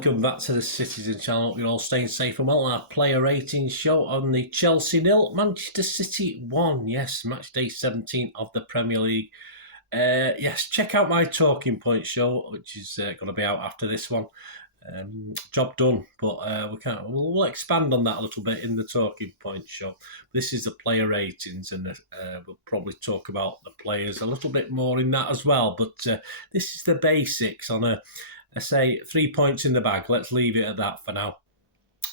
welcome back to the Citizen channel. You're all staying safe and well. Our player ratings show on the Chelsea 0, Manchester City 1. Yes, match day 17 of the Premier League. Yes, check out my talking point show, which is going to be out after this one. Job done, but we'll expand on that a little bit in the talking point show. This is the player ratings, and we'll probably talk about the players a little bit more in that as well. But this is the basics on I say 3 points in the bag. Let's leave it at that for now.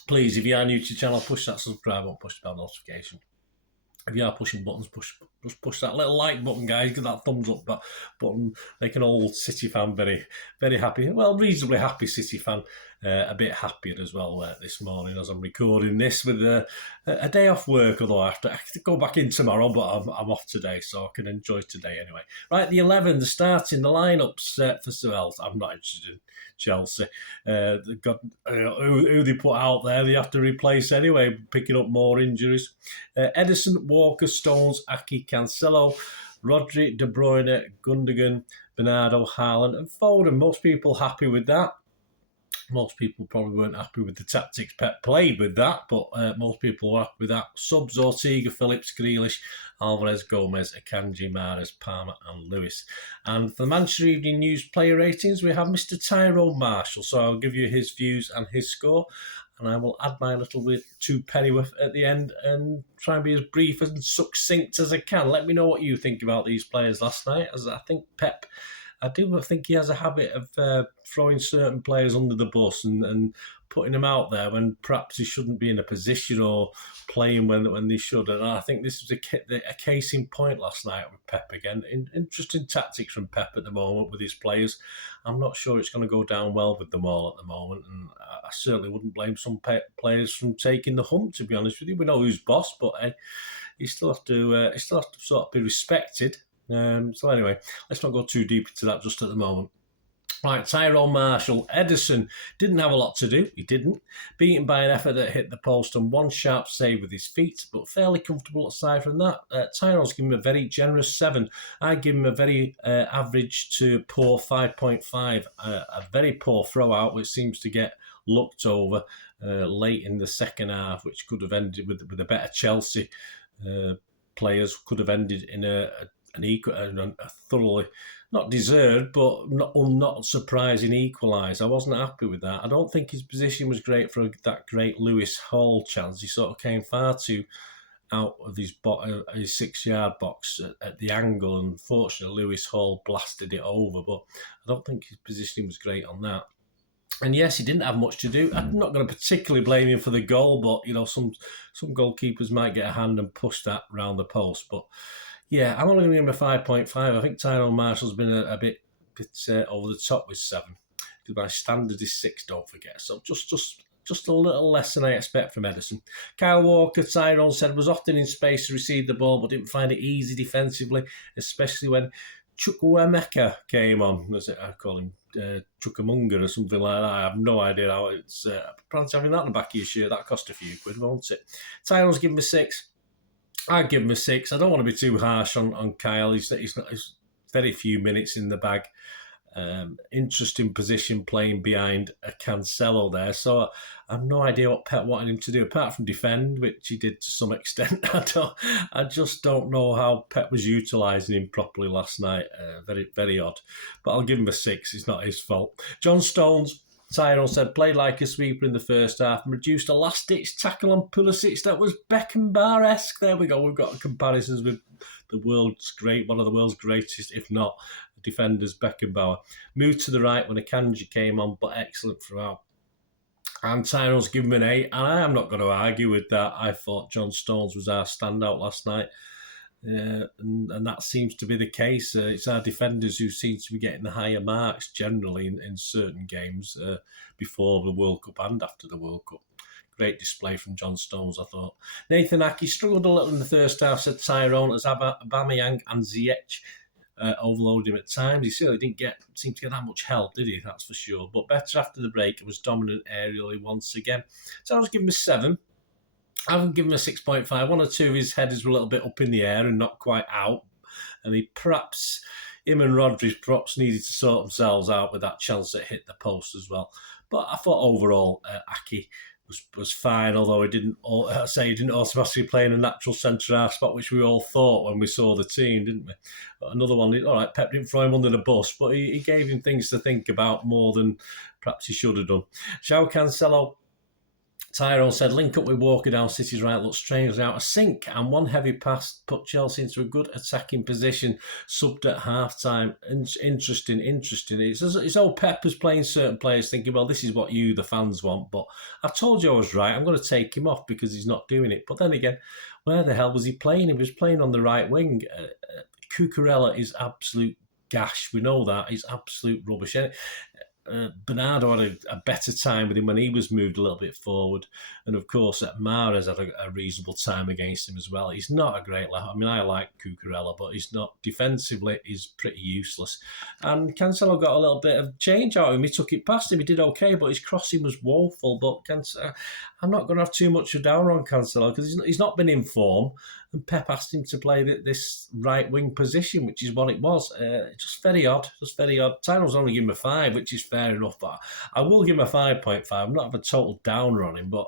Please, if you are new to the channel, push that subscribe button, push the bell notification. If you are pushing buttons, just push that little like button, guys. Get that thumbs up button. Make an old City fan very, very happy. Well, reasonably happy City fan. A bit happier as well this morning as I'm recording this with a day off work. Although I have to go back in tomorrow, but I'm off today, so I can enjoy today anyway. Right, the 11, the starting, the lineups for Sir. I'm not interested in Chelsea. They've got who they put out there, they have to replace anyway, picking up more injuries. Ederson, Walker, Stones, Aki, Cancelo, Rodri, De Bruyne, Gundogan, Bernardo, Haaland and Foden. Most people happy with that. Most people probably weren't happy with the tactics Pep played with that, but most people were happy with that. Subs, Ortega, Phillips, Grealish, Alvarez, Gomez, Akanji, Mahrez, Palmer and Lewis. And for the Manchester Evening News player ratings, we have Mr. Tyrone Marshall. So I'll give you his views and his score, and I will add my little bit to Pennyworth at the end and try and be as brief and succinct as I can. Let me know what you think about these players last night, as I think Pep... I do think he has a habit of throwing certain players under the bus and putting them out there when perhaps he shouldn't be in a position or playing when they should. And I think this was a case in point last night with Pep again. Interesting tactics from Pep at the moment with his players. I'm not sure it's going to go down well with them all at the moment. And I certainly wouldn't blame some players from taking the hump, to be honest with you. We know who's boss, but you still have to sort of be respected. So anyway, let's not go too deep into that just at the moment. Right, Tyrone Marshall. Ederson didn't have a lot to do. He didn't. Beaten by an effort that hit the post and one sharp save with his feet, but fairly comfortable aside from that. Tyrone's given him a very generous 7. I give him a very average to poor 5.5. A very poor throw out, which seems to get looked over late in the second half, which could have ended with a better Chelsea players, could have ended in a thoroughly, not deserved, but not surprising equaliser. I wasn't happy with that. I don't think his position was great for that great Lewis Hall chance. He sort of came far too out of his 6-yard box at the angle, and unfortunately Lewis Hall blasted it over, but I don't think his positioning was great on that. And yes, he didn't have much to do. I'm not going to particularly blame him for the goal, but you know, some goalkeepers might get a hand and push that round the post, but yeah, I'm only going to give him a 5.5. I think Tyrone Marshall's been a bit over the top with 7. Because my standard is 6, don't forget. So just a little less than I expect from Ederson. Kyle Walker, Tyrone said, was often in space to receive the ball, but didn't find it easy defensively, especially when Chukwuemeka came on. I call him Chukamunga or something like that. I have no idea how it's... Perhaps having that on the back of your shirt, that cost a few quid, won't it? Tyrone's given me 6. I'd give him a 6. I don't want to be too harsh on Kyle. He's very few minutes in the bag. Interesting position playing behind a Cancelo there. So I have no idea what Pep wanted him to do, apart from defend, which he did to some extent. I just don't know how Pep was utilising him properly last night. Very, very odd. But I'll give him a 6. It's not his fault. John Stones, Tyrone said, played like a sweeper in the first half and produced a last-ditch tackle on Pulisic that was Beckenbauer-esque. There we go. We've got comparisons with one of the world's greatest, if not defenders, Beckenbauer. Moved to the right when Akanji came on, but excellent throughout. And Tyrone's given him an 8, and I am not going to argue with that. I thought John Stones was our standout last night. And that seems to be the case. It's our defenders who seem to be getting the higher marks generally in certain games before the World Cup and after the World Cup. Great display from John Stones, I thought. Nathan Aki struggled a little in the first half, said Tyrone, as Aubameyang and Ziyech overloaded him at times. He certainly didn't seem to get that much help, did he? That's for sure. But better after the break and was dominant aerially once again. So I was giving him a 7. I haven't given him a 6.5. 1 or 2 of his headers were a little bit up in the air and not quite out. And him and Rodri perhaps needed to sort themselves out with that chance that hit the post as well. But I thought overall, Aki was fine, although he didn't automatically play in a natural centre-half spot, which we all thought when we saw the team, didn't we? But another one, all right, Pep didn't throw him under the bus, but he gave him things to think about more than perhaps he should have done. João Cancelo, Tyrone said, link up with Walker down City's right looked strangely out of sync, and one heavy pass put Chelsea into a good attacking position, subbed at half-time. Interesting. It's all Peppers playing certain players thinking, well, this is what you, the fans, want, but I told you I was right. I'm going to take him off because he's not doing it. But then again, where the hell was he playing? He was playing on the right wing. Cucurella is absolute gash. We know that. He's absolute rubbish. Bernardo had a better time with him when he was moved a little bit forward. And of course, Mahrez had a reasonable time against him as well. He's not a great left. I mean, I like Cucurella, but he's not defensively, he's pretty useless. And Cancelo got a little bit of change out of him. He took it past him. He did okay, but his crossing was woeful. But I'm not going to have too much of down on Cancelo because he's not been in form. And Pep asked him to play this right wing position, which is what it was. Just very odd. Tyrone's only given him a 5, which is fair enough, but I will give him a 5.5. I'm not having a total downer on him, but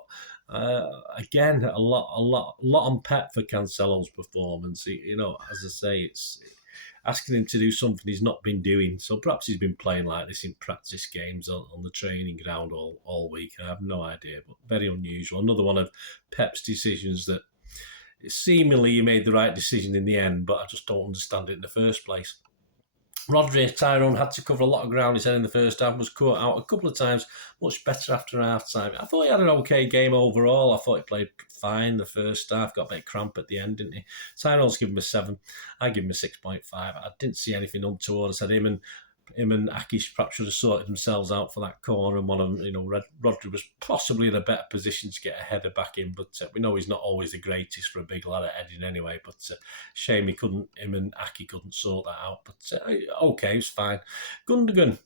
again, a lot on Pep for Cancelo's performance. As I say, it's asking him to do something he's not been doing. So perhaps he's been playing like this in practice games on the training ground all week. I have no idea, but very unusual. Another one of Pep's decisions that seemingly he made the right decision in the end, but I just don't understand it in the first place. Rodri, Tyrone had to cover a lot of ground, he said, in the first half, was caught out a couple of times, much better after half-time. I thought he had an okay game overall. I thought he played fine the first half, got a bit cramp at the end, didn't he? Tyrone's given him a 7. I give him a 6.5. I didn't see anything untoward. I said him and Aki perhaps should have sorted themselves out for that corner, and one of them, Rodri was possibly in a better position to get a header back in, but we know he's not always the greatest for a big lad at heading anyway, but shame him and Aki couldn't sort that out, but okay, it's fine. Gundogan,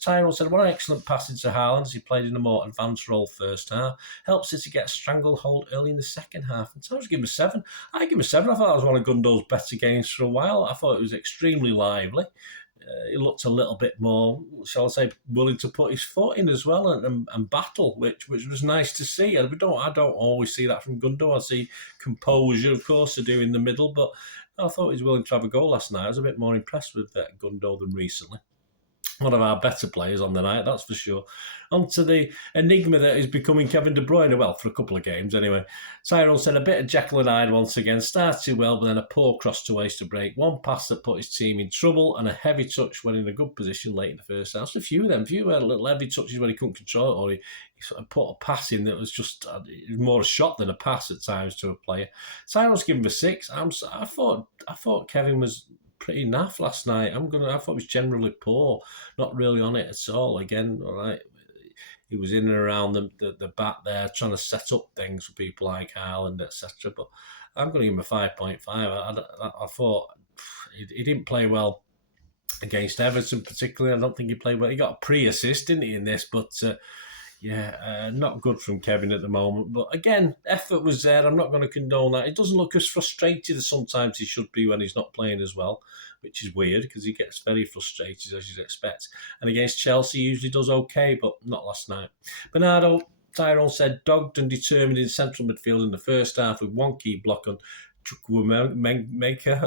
Tyrone said, what an excellent pass into Haaland as he played in a more advanced role first half, helps it to get a stranglehold early in the second half, and so I was giving him a 7. I give him a 7. I thought that was one of Gundogan's better games for a while. I thought it was extremely lively. He looked a little bit more, shall I say, willing to put his foot in as well and battle, which was nice to see. I don't always see that from Gundo. I see composure, of course, to do in the middle, but I thought he was willing to have a goal last night. I was a bit more impressed with Gundo than recently. One of our better players on the night, that's for sure. On to the enigma that is becoming Kevin De Bruyne, well, for a couple of games anyway. Tyrone said a bit of Jekyll and Hyde once again, started well, but then a poor cross to waste a break. One pass that put his team in trouble and a heavy touch when in a good position late in the first half. So a few had little heavy touches when he couldn't control it, or he sort of put a pass in that was just more a shot than a pass at times to a player. Tyrone's given him a 6. I thought Kevin was pretty naff last night. I thought it was generally poor, not really on it at all. Again, all right, he was in and around the back there trying to set up things for people like Haaland, etc. But I'm going to give him a 5.5. I thought he didn't play well against Everton particularly. I don't think he played well. He got a pre-assist, didn't he, in this? But not good from Kevin at the moment. But again, effort was there. I'm not going to condone that. He doesn't look as frustrated as sometimes he should be when he's not playing as well, which is weird because he gets very frustrated, as you'd expect. And against Chelsea, he usually does okay, but not last night. Bernardo, Tyrone said, dogged and determined in central midfield in the first half with one key block on Chukwuemeka.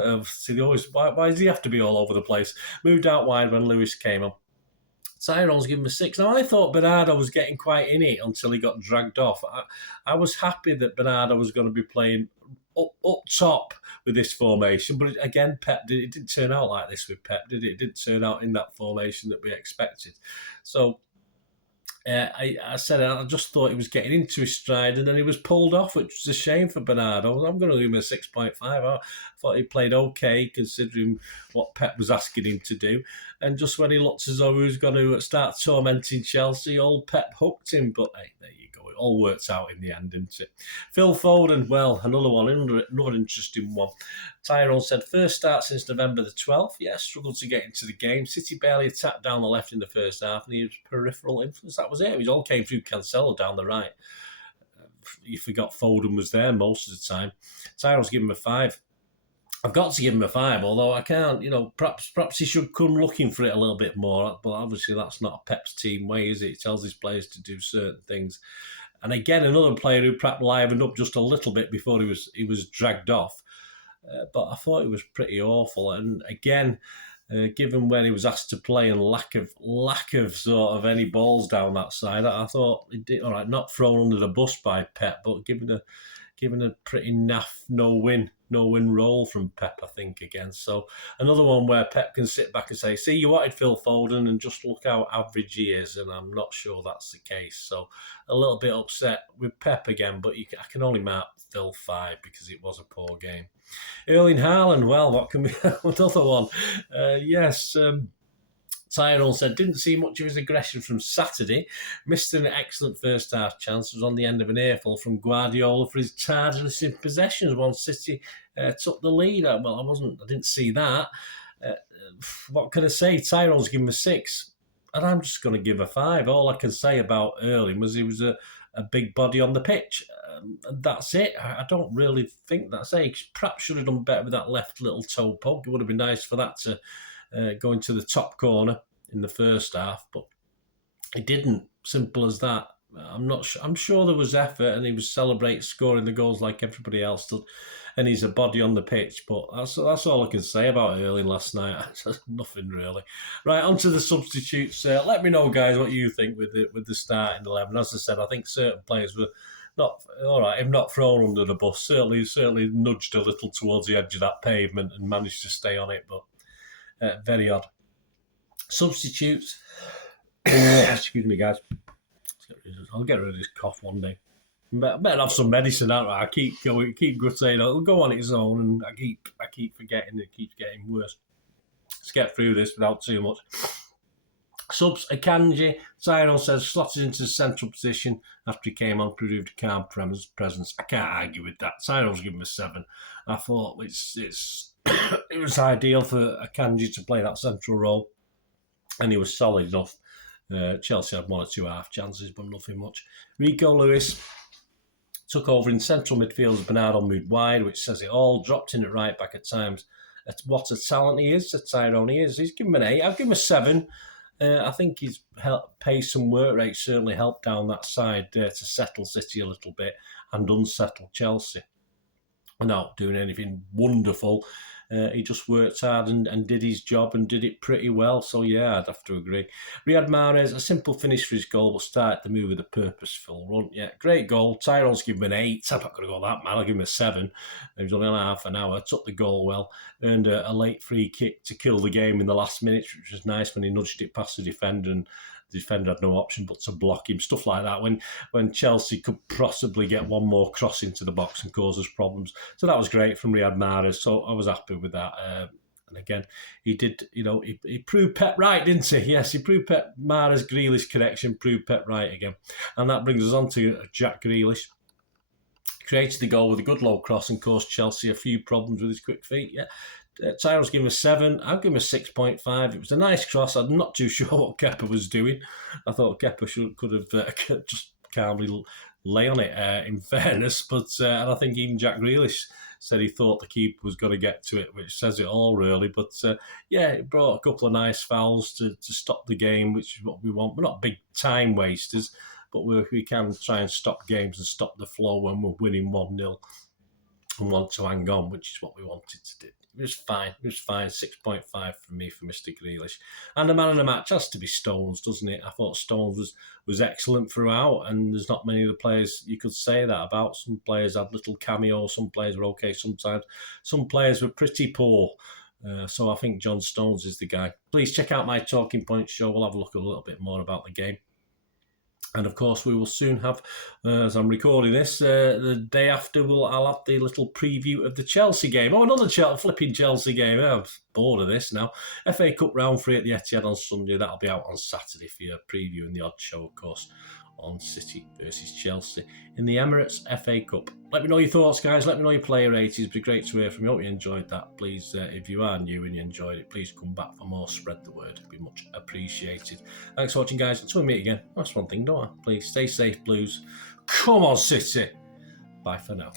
Why does he have to be all over the place? Moved out wide when Lewis came on. Tyrone's given him a 6. Now, I thought Bernardo was getting quite in it until he got dragged off. I was happy that Bernardo was going to be playing up top with this formation. But again, it didn't turn out like this with Pep, did it? It didn't turn out in that formation that we expected. So I just thought he was getting into his stride and then he was pulled off, which was a shame for Bernardo. I'm going to give him a 6.5. I thought he played okay considering what Pep was asking him to do. And just when he looked as though he was going to start tormenting Chelsea, old Pep hooked him. But hey, there you go. It all worked out in the end, didn't it? Phil Foden, well, another interesting one. Tyrone said, first start since November the 12th. Yeah, struggled to get into the game. City barely attacked down the left in the first half and he was peripheral influence. That was it. It all came through Cancelo down the right. You forgot Foden was there most of the time. Tyrone's given him a 5. I've got to give him a 5, although I can't, perhaps he should come looking for it a little bit more. But obviously, that's not a Peps team way, is it? It tells his players to do certain things. And again, another player who perhaps livened up just a little bit before he was dragged off. But I thought it was pretty awful. And again, given where he was asked to play and lack of sort of any balls down that side, I thought he did all right. Not thrown under the bus by Pep, but given a pretty naff no-win role from Pep, I think, again. So another one where Pep can sit back and say, see, you wanted Phil Foden and just look how average he is, and I'm not sure that's the case. So a little bit upset with Pep again, but I can only mark Phil 5 because it was a poor game. Erling Haaland, well, what can we... another one. Yes, Tyrone said, didn't see much of his aggression from Saturday. Missed an excellent first half chance. Was on the end of an earful from Guardiola for his tardiness in possessions. Once City took the lead. Well, I didn't see that. What can I say? Tyrone's given a 6. And I'm just going to give a 5. All I can say about Erling was he was a big body on the pitch. And that's it. I don't really think that's it. Perhaps should have done better with that left little toe poke. It would have been nice for that to go into the top corner in the first half, but it didn't. Simple as that. I'm sure there was effort, and he was celebrating scoring the goals like everybody else did, and he's a body on the pitch. But that's all I can say about Erling last night. Nothing really. Right, on to the substitutes. Let me know, guys, what you think with the starting 11. As I said, I think certain players were not all right. If not thrown under the bus, certainly nudged a little towards the edge of that pavement and managed to stay on it, but. Very odd. Substitutes. Excuse me, guys. I'll get rid of this cough one day. Better have some medicine, aren't I? I keep saying it'll go on its own, and I keep forgetting it keeps getting worse. Let's get through this without too much. Subs, Akanji. Tyrone says slotted into the central position after he came on, proved a calm presence. I can't argue with that. Tyrone's given him a 7. I thought it was ideal for Akanji to play that central role, and he was solid enough. Chelsea had 1 or 2 half chances, but nothing much. Rico Lewis took over in central midfield as Bernardo moved wide, which says it all. Dropped in at right back at times. What a talent he is, Tyrone he is. He's given him an 8. I'll give him a 7. I think his pace and work rate certainly helped down that side to settle City a little bit and unsettle Chelsea. Without doing anything wonderful, he just worked hard and did his job and did it pretty well. So, yeah, I'd have to agree. Riyad Mahrez, a simple finish for his goal, but started the move with a purposeful run. Yeah, great goal. Tyrone's given him an 8. I'm not going to go that, man. I'll give him a 7. He was only on half an hour. Took the goal well. Earned a late free kick to kill the game in the last minutes, which was nice when he nudged it past the defender, and the defender had no option but to block him. Stuff like that when Chelsea could possibly get one more cross into the box and cause us problems. So that was great from Riyad Mahrez. So I was happy with that. And again, he did, he proved Pep right, didn't he? Yes, he proved Pep. Mahrez Grealish connection proved Pep right again. And that brings us on to Jack Grealish. Created the goal with a good low cross and caused Chelsea a few problems with his quick feet. Yeah. Tyrone's given him a 7. I'll give him a 6.5. It was a nice cross. I'm not too sure what Kepa was doing. I thought Kepa could have just calmly lay on it, in fairness. But and I think even Jack Grealish said he thought the keeper was going to get to it, which says it all, really. But, yeah, it brought a couple of nice fouls to stop the game, which is what we want. We're not big time wasters, but we can try and stop games and stop the flow when we're winning 1-0 and want to hang on, which is what we wanted to do. It was fine. 6.5 for me for Mr. Grealish. And the man of the match has to be Stones, doesn't it? I thought Stones was excellent throughout, and there's not many of the players you could say that about. Some players had little cameos, some players were okay sometimes. Some players were pretty poor. So I think John Stones is the guy. Please check out my Talking Points show. We'll have a look a little bit more about the game. And of course, we will soon have, as I'm recording this, the day after, I'll have the little preview of the Chelsea game. Oh, another flipping Chelsea game. I'm bored of this now. FA Cup round 3 at the Etihad on Sunday. That'll be out on Saturday for your preview, and the odd show, of course, on City versus Chelsea in the Emirates FA Cup. Let me know your thoughts, guys. Let me know your player ratings. It'd be great to hear from you. Hope you enjoyed that. Please, if you are new and you enjoyed it, please come back for more. Spread the word. It'd be much appreciated. Thanks for watching, guys. Until we meet again, that's one thing, don't I? Please stay safe, Blues. Come on, City. Bye for now.